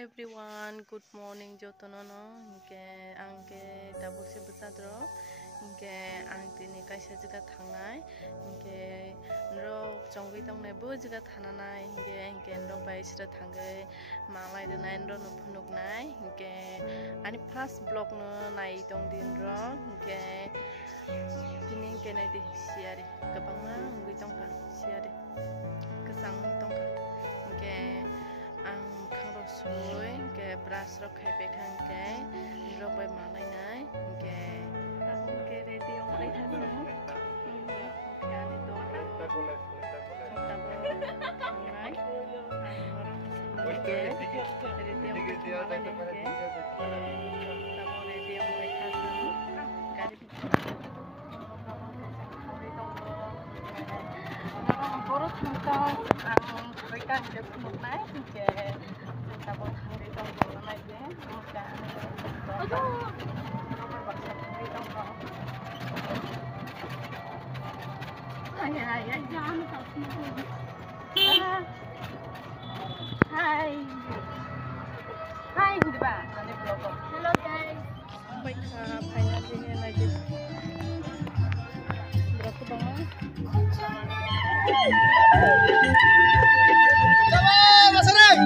everyone, good morning jotono no hingke angke tabukse bwchadro hingke ang tini kaisa jaga thangnai hingke rok chongui tongnai bo jaga thananai hingke rok bai sira thangoi malai donai rok no phunuknai hingke ani first block no nai tong din rok hingke tini hingke nai di siari kabangma hingui tongkha siari kesang tongkha hingke ang khangrok sui hingke brush rok khaibe khangke rok bai malai nai hingke ready ong rai thasang hingke ani do nai ready ong malai hingke tamo ready ong rai thasang gari boro thangka ang reka de phunuknai hingke tamo thangri tong nai je muka Hi, di ba? Ano vlog? Hello guys. Bye ka, finally na dito. Berapa banget? Sama Masarek.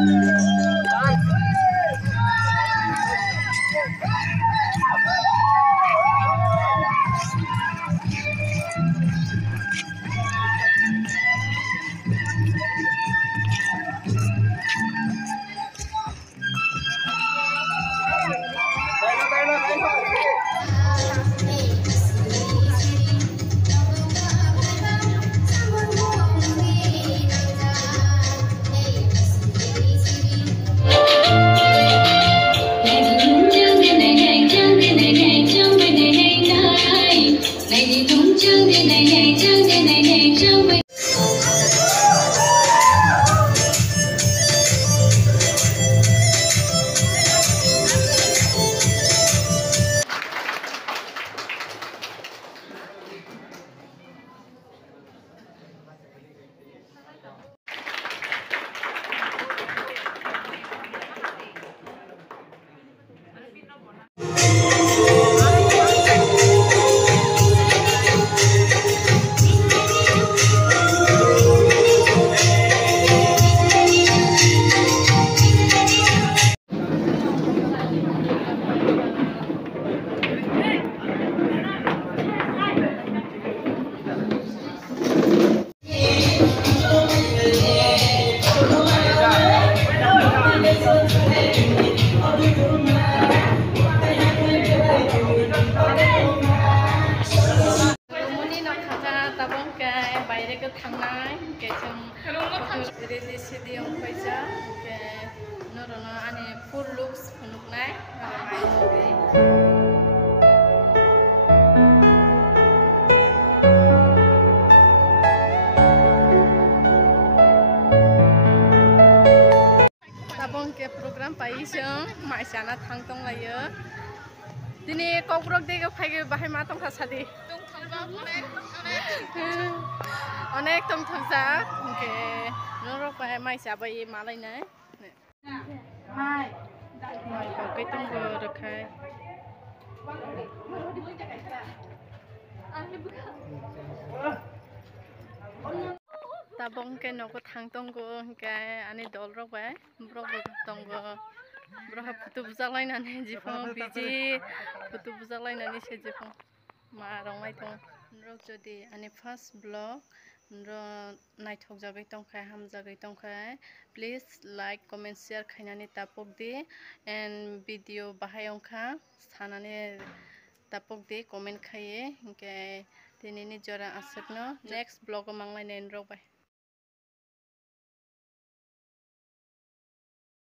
বাইরে ke thangnai ke jong ready sidi ong paisa ke norono ani full looks phunuknai mai mogi tabong ke program paisong mai sana thangtong layo dini kokrok de phaige bahai ma tongkha sadi অনেক তম থাকজা ওকে নরক পায় মাইসা বাই মালাই না hi my কই তম গো রখাই tabong ke noko thang tong go ke ani dol rok bai brok tong go brok photo bujalai na ne jipong biji photo bujalai na ni se jipong ma rongmai tong rok jodi ani first blog ro naithok jagoi tongkhai hamjagoi tongkhai please like comment share khainani tapok di and video bahai ongkha sanane tapok di comment khaiye hingke tinini jora asukno next blog manglai nen rok bai